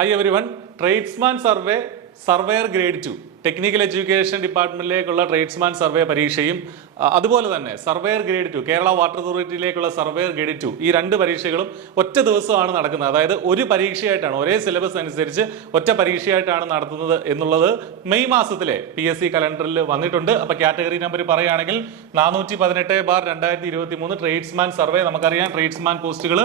Hi everyone, Tradesman Survey, Surveyor Grade 2. Technical education ഡിപ്പാർട്ട്മെന്റിലേക്കുള്ള tradesman survey പരീക്ഷയും അതുപോലെ തന്നെ സർവേയർ ഗ്രേഡ് 2 കേരള വാട്ടർ അതോറിറ്റിയിലേക്കുള്ള സർവേയർ ഗ്രേഡ് 2 ഈ രണ്ട് പരീക്ഷകളും ഒറ്റ ദിവസമാണ് നടക്കുന്നത്. അതായത് ഒരു പരീക്ഷയായിട്ടാണ്, ഒരേ സിലബസ് അനുസരിച്ച് ഒറ്റ പരീക്ഷയായിട്ടാണ് നടത്തുന്നത് എന്നുള്ളത് മെയ് മാസത്തിലെ PSC കലണ്ടറിൽ വന്നിട്ടുണ്ട്. അപ്പൊ കാറ്റഗറി നമ്പർ പറയുകയാണെങ്കിൽ 418/2023 ട്രേഡ്സ്മാൻ സർവേ. നമുക്കറിയാം ട്രേഡ്സ്മാൻ പോസ്റ്റുകൾ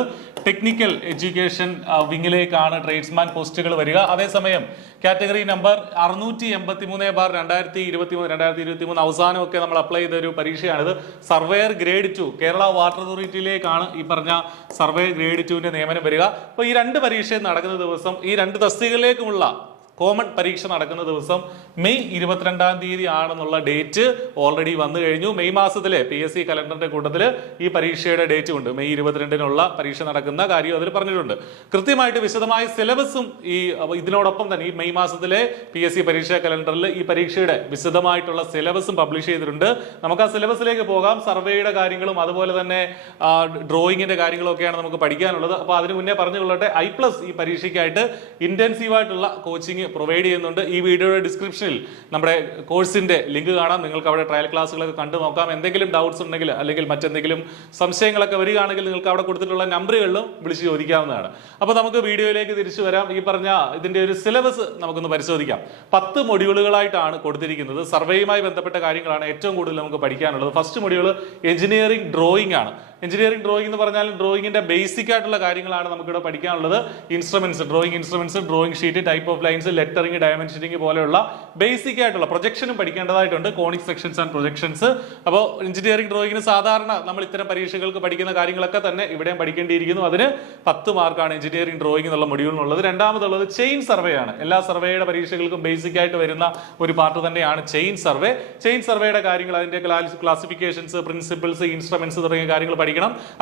ടെക്നിക്കൽ എഡ്യൂക്കേഷൻ വിങ്ങിലേക്കാണ് ട്രേഡ്സ്മാൻ പോസ്റ്റുകൾ വരിക. അതേസമയം കാറ്റഗറി നമ്പർ 683/2023 അവസാനമൊക്കെ നമ്മൾ അപ്ലൈ ചെയ്ത ഒരു പരീക്ഷയാണിത്. സർവേയർ ഗ്രേഡ് 2 കേരള വാട്ടർ അതോറിറ്റിയിലേക്കാണ് ഈ പറഞ്ഞ സർവേയർ ഗ്രേഡ് 2ന്റെ നിയമനം വരിക. അപ്പോൾ ഈ രണ്ട് പരീക്ഷയും നടക്കുന്ന ദിവസം, ഈ രണ്ട് തസ്തികയിലേക്കുമുള്ള കോമൺ പരീക്ഷ നടക്കുന്ന ദിവസം മെയ് 22-ാം തീയതി ആണെന്നുള്ള ഡേറ്റ് ഓൾറെഡി വന്നു കഴിഞ്ഞു. മെയ് മാസത്തിലെ PSC കലണ്ടറിന്റെ കൂട്ടത്തിൽ ഈ പരീക്ഷയുടെ ഡേറ്റും ഉണ്ട്. മെയ് 22-നുള്ള പരീക്ഷ നടക്കുന്ന കാര്യം അതിൽ പറഞ്ഞിട്ടുണ്ട്. കൃത്യമായിട്ട് വിശദമായ സിലബസും ഇതിനോടൊപ്പം തന്നെ ഈ മെയ് മാസത്തിലെ PSC പരീക്ഷാ കലണ്ടറിൽ ഈ പരീക്ഷയുടെ വിശദമായിട്ടുള്ള സിലബസും പബ്ലിഷ് ചെയ്തിട്ടുണ്ട്. നമുക്ക് ആ സിലബസിലേക്ക് പോകാം. സർവേയുടെ കാര്യങ്ങളും അതുപോലെ തന്നെ ഡ്രോയിങ്ങിന്റെ കാര്യങ്ങളും ഒക്കെയാണ് നമുക്ക് പഠിക്കാനുള്ളത്. അപ്പോൾ അതിന് മുന്നേ പറഞ്ഞുകൊള്ളട്ടെ, I+ ഈ പരീക്ഷയ്ക്കായിട്ട് ഇന്റൻസീവായിട്ടുള്ള കോച്ചിങ് പ്രൊവൈഡ് ചെയ്യുന്നുണ്ട്. ഈ വീഡിയോയുടെ ഡിസ്ക്രിപ്ഷനിൽ നമ്മുടെ കോഴ്സിന്റെ ലിങ്ക് കാണാം. നിങ്ങൾക്ക് അവിടെ ട്രയൽ ക്ലാസ്സുകളൊക്കെ കണ്ടു നോക്കാം. എന്തെങ്കിലും ഡൗട്ട്സ് ഉണ്ടെങ്കിൽ അല്ലെങ്കിൽ മറ്റെന്തെങ്കിലും സംശയങ്ങളൊക്കെ വരികയാണെങ്കിൽ നിങ്ങൾക്ക് അവിടെ കൊടുത്തിട്ടുള്ള നമ്പറുകളിലും വിളിച്ച് ചോദിക്കാവുന്നതാണ്. അപ്പോൾ നമുക്ക് വീഡിയോയിലേക്ക് തിരിച്ചു വരാം. ഈ പറഞ്ഞ ഇതിന്റെ ഒരു സിലബസ് നമുക്കൊന്ന് പരിശോധിക്കാം. 10 മൊഡ്യൂളുകളായിട്ടാണ് കൊടുത്തിരിക്കുന്നത്. സർവേയുമായി ബന്ധപ്പെട്ട കാര്യങ്ങളാണ് ഏറ്റവും കൂടുതൽ നമുക്ക് പഠിക്കാനുള്ളത്. ഫസ്റ്റ് മൊഡ്യൂൾ എഞ്ചിനീയറിംഗ് ഡ്രോയിങ് ആണ്. എഞ്ചിനീയറിംഗ് ഡ്രോയിങ് എന്ന് പറഞ്ഞാൽ ഡ്രോയിങ്ങിന്റെ ബേസിക് ആയിട്ടുള്ള കാര്യങ്ങളാണ് നമുക്കിവിടെ പഠിക്കാനുള്ളത്. Instruments, drawing instruments, drawing sheet, type of lines, lettering, dimensioning പോലെയുള്ള ബേസിക് ആയിട്ടുള്ള പ്രൊജക്ഷനും പഠിക്കേണ്ടതായിട്ടുണ്ട്. Conic sections and projections. അപ്പോൾ എഞ്ചിനീയറിംഗ് ഡ്രോയിങ്ങിന് സാധാരണ നമ്മൾ ഇത്തരം പരീക്ഷകൾക്ക് പഠിക്കുന്ന കാര്യങ്ങളൊക്കെ തന്നെ ഇവിടെയും പഠിക്കേണ്ടിയിരിക്കുന്നു. അതിന് 10 മാർക്കാണ് എഞ്ചിനീയറിംഗ് ഡ്രോയിങ് എന്നുള്ള മൊഡ്യൂളിനുള്ളത്. രണ്ടാമതുള്ളത് ചെയിൻ സർവേ ആണ്. എല്ലാ സർവേയുടെ പരീക്ഷകൾക്കും ബേസിക് ആയിട്ട് വരുന്ന ഒരു പാർട്ട് തന്നെയാണ് ചെയിൻ സർവേ. ചെയിൻ സർവേയുടെ കാര്യങ്ങൾ, അതിന്റെ ക്ലാസിഫിക്കേഷൻസ്, പ്രിൻസിപ്പിൾസ്, ഇൻസ്ട്രുമെന്റ്സ് തുടങ്ങിയ കാര്യങ്ങൾ പഠിക്കണം.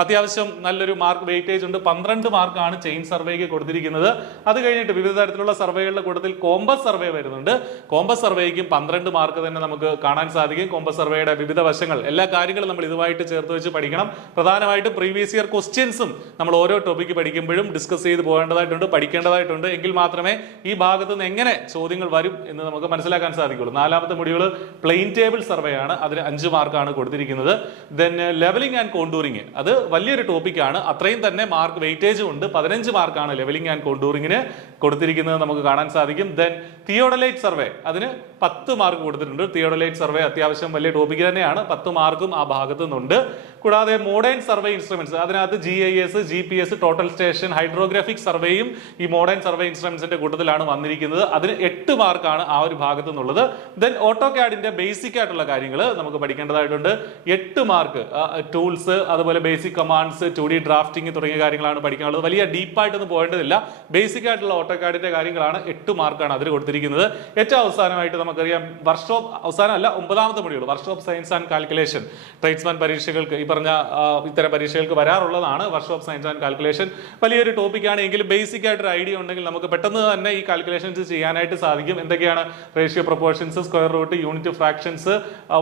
അത്യാവശ്യം നല്ലൊരു മാർക്ക് വെയിറ്റേജ് ഉണ്ട്. 12 മാർക്കാണ് ചെയിൻ സർവേക്ക് കൊടുത്തിരിക്കുന്നത്. അത് കഴിഞ്ഞിട്ട് വിവിധ തരത്തിലുള്ള സർവേകളുടെ കൂട്ടത്തിൽ കോമ്പസ് സർവേ വരുന്നുണ്ട്. കോമ്പസ് സർവേക്കും 12 മാർക്ക് തന്നെ നമുക്ക് കാണാൻ സാധിക്കും. കോമ്പസ് സർവേയുടെ വിവിധ വശങ്ങൾ, എല്ലാ കാര്യങ്ങളും നമ്മൾ ഇതുമായിട്ട് ചേർത്ത് വെച്ച് പഠിക്കണം. പ്രധാനമായിട്ടും പ്രീവിയസ് ഇയർ ക്വസ്റ്റ്യൻസും നമ്മൾ ഓരോ ടോപ്പിക്ക് പഠിക്കുമ്പോഴും ഡിസ്കസ് ചെയ്ത് പോകേണ്ടതായിട്ടുണ്ട്, പഠിക്കേണ്ടതായിട്ടുണ്ട്. എങ്കിൽ മാത്രമേ ഈ ഭാഗത്ത് നിന്ന് എങ്ങനെ ചോദ്യങ്ങൾ വരും എന്ന് നമുക്ക് മനസ്സിലാക്കാൻ സാധിക്കുള്ളൂ. നാലാമത്തെ മൊഡ്യൂൾ പ്ലെയിൻ ടേബിൾ സർവേ ആണ്. അതിന് 5 മാർക്കാണ് കൊടുത്തിരിക്കുന്നത്. ദെൻ ലെവലിംഗ് ആൻഡ് കോണ്ടൂറിംഗ്, അത് വലിയൊരു ടോപ്പിക്കാണ്. അത്രയും തന്നെ മാർക്ക് വെയിറ്റേജും ഉണ്ട്. 15 മാർക്കാണ് ലെവലിംഗ് ആൻഡ് കോണ്ടൂറിങ്ങിന് കൊടുത്തിരിക്കുന്നത് നമുക്ക് കാണാൻ സാധിക്കും. ദെൻ തിയോഡലൈറ്റ് സർവേ, അതിന് 10 മാർക്ക് കൊടുത്തിട്ടുണ്ട്. തിയോഡലൈറ്റ് സർവേ അത്യാവശ്യം വലിയ ടോപ്പിക്ക് തന്നെയാണ്. 10 മാർക്കും ആ ഭാഗത്തു നിന്നുണ്ട്. കൂടാതെ മോഡേൺ സർവേ ഇൻസ്ട്രുമെന്റ്സ്, അതിനകത്ത് GIS, GPS, total station, hydrographic സർവേയും ഈ മോഡേൺ സർവേ ഇൻസ്ട്രുമെന്റ്സിന്റെ കൂട്ടത്തിലാണ് വന്നിരിക്കുന്നത്. അതിന് 8 മാർക്കാണ് ആ ഒരു ഭാഗത്തു നിന്നുള്ളത്. ദെൻ ഓട്ടോകാഡിന്റെ ബേസിക് ആയിട്ടുള്ള കാര്യങ്ങൾ നമുക്ക് പഠിക്കേണ്ടതായിട്ടുണ്ട്. 8 മാർക്ക്. ടൂൾസ്, അതുപോലെ ബേസിക് കമാൻഡ്സ്, 2D ഡ്രാഫ്റ്റിംഗ് തുടങ്ങിയ കാര്യങ്ങളാണ് പഠിക്കാനുള്ളത്. വലിയ ഡീപ്പായിട്ടൊന്നും പോകേണ്ടതില്ല. ബേസിക് ആയിട്ടുള്ള ഓട്ടോകാഡിന്റെ കാര്യങ്ങളാണ്. 8 മാർക്കാണ് അതിൽ കൊടുത്തിരിക്കുന്നത്. ഏറ്റവും അവസാനമായിട്ട് നമുക്കറിയാം വർക്ക്ഷോപ്പ്, അവസാനമല്ല 9ാമത്തെ module workshop science and calculation. Tradesman പരീക്ഷകൾക്ക്, ഈ പറഞ്ഞ ഇത്തരം പരീക്ഷകൾക്ക് വരാറുള്ളതാണ് വർക്ക്ഷോപ്പ് സയൻസ് ആൻഡ് കാൽക്കുലേഷൻ. വലിയൊരു ടോപ്പിക്കാണ്. എങ്കിലും ബേസിക് ആയിട്ടൊരു ഐഡിയ ഉണ്ടെങ്കിൽ നമുക്ക് പെട്ടെന്ന് തന്നെ ഈ കാൽക്കുലേഷൻസ് ചെയ്യാനായിട്ട് സാധിക്കും. എന്തൊക്കെയാണ് ratio, proportions, square root, unit fractions,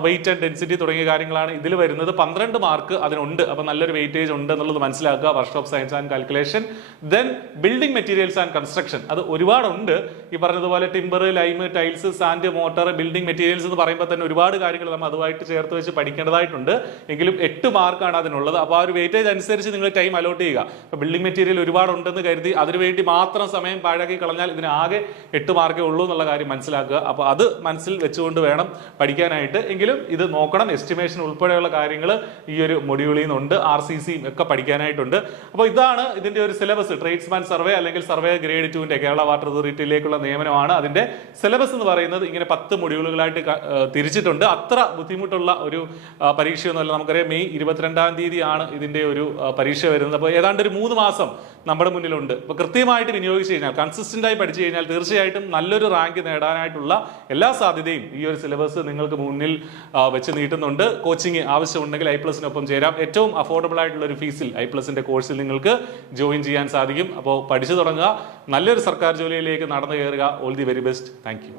weight and density തുടങ്ങിയ കാര്യങ്ങളാണ് ഇതിൽ വരുന്നത്. 12 മാർക്ക് അതിനുണ്ട്. അപ്പൊ നല്ലൊരു വെയിറ്റേജ് ഉണ്ട് എന്നുള്ളത് മനസ്സിലാക്കുക. Workshop science and calculation. Then building materials and construction, അത് ഒരുപാടുണ്ട്. ഈ പറഞ്ഞതുപോലെ timber, lime, tiles, sand, motor, building materials എന്ന് പറയുമ്പോൾ തന്നെ ഒരുപാട് കാര്യങ്ങൾ നമ്മൾ അതുമായിട്ട് ചേർത്ത് വെച്ച് പഠിക്കേണ്ടതായിട്ടുണ്ട്. എങ്കിലും 8 മാർക്കാണ് അതിനുള്ളത്. അപ്പോൾ ആ ഒരു വെയിറ്റേജ് അനുസരിച്ച് നിങ്ങൾ ടൈം അലോട്ട് ചെയ്യുക. ഇപ്പോൾ ബിൽഡിംഗ് മെറ്റീരിയൽ ഒരുപാടുണ്ടെന്ന് കരുതി അതിനുവേണ്ടി മാത്രം സമയം പാഴാക്കി കളഞ്ഞാൽ ഇതിന് ആകെ 8 മാർക്കേ ഉള്ളൂ എന്നുള്ള കാര്യം മനസ്സിലാക്കുക. അപ്പോൾ അത് മനസ്സിൽ വെച്ചുകൊണ്ട് വേണം പഠിക്കാനായിട്ട്. എങ്കിലും ഇത് നോക്കണം. എസ്റ്റിമേഷൻ ഉൾപ്പെടെയുള്ള കാര്യങ്ങൾ ഈ ഒരു മൊഡ്യൂളിൽ നിന്നുണ്ട്. RCC ഒക്കെ പഠിക്കാനായിട്ടുണ്ട്. അപ്പോൾ ഇതാണ് ഇതിന്റെ ഒരു സിലബസ്. ട്രേഡ്സ്മാൻ സർവേ അല്ലെങ്കിൽ സർവേ ഗ്രേഡ് 2ന്റെ കേരള വാട്ടർ അതോറിറ്റിയിലേക്കുള്ള നിയമനമാണ്. അതിന്റെ സിലബസ് എന്ന് പറയുന്നത് ഇങ്ങനെ 10 മൊഡ്യൂളുകളായിട്ട് തിരിച്ചിട്ടുണ്ട്. അത്ര ബുദ്ധിമുട്ടുള്ള ഒരു പരീക്ഷയൊന്നുമല്ല. നമുക്കറിയാം മെയ് 22-ാം തീയതിയാണ് ഇതിന്റെ ഒരു പരീക്ഷ വരുന്നത്. അപ്പോൾ ഏതാണ്ട് ഒരു 3 മാസം നമ്മുടെ മുന്നിലുണ്ട്. അപ്പോൾ കൃത്യമായിട്ട് വിനിയോഗിച്ച് കഴിഞ്ഞാൽ, കൺസിസ്റ്റന്റ് ആയി പഠിച്ചു കഴിഞ്ഞാൽ തീർച്ചയായിട്ടും നല്ലൊരു റാങ്ക് നേടാനായിട്ടുള്ള എല്ലാ സാധ്യതയും ഈ ഒരു സിലബസ് നിങ്ങൾക്ക് മുന്നിൽ വെച്ച് നീട്ടുന്നുണ്ട്. കോച്ചിങ് ആവശ്യമുണ്ടെങ്കിൽ I+നൊപ്പം ചേരാം. ഏറ്റവും അഫോർഡബിൾ ആയിട്ടുള്ള ഒരു ഫീസിൽ I+ന്റെ കോഴ്സിൽ നിങ്ങൾക്ക് ജോയിൻ ചെയ്യാൻ സാധിക്കും. അപ്പോൾ പഠിച്ചു തുടങ്ങുക, നല്ലൊരു സർക്കാർ ജോലിയിലേക്ക് നടന്നു കയറുക. All the very best. Thank you.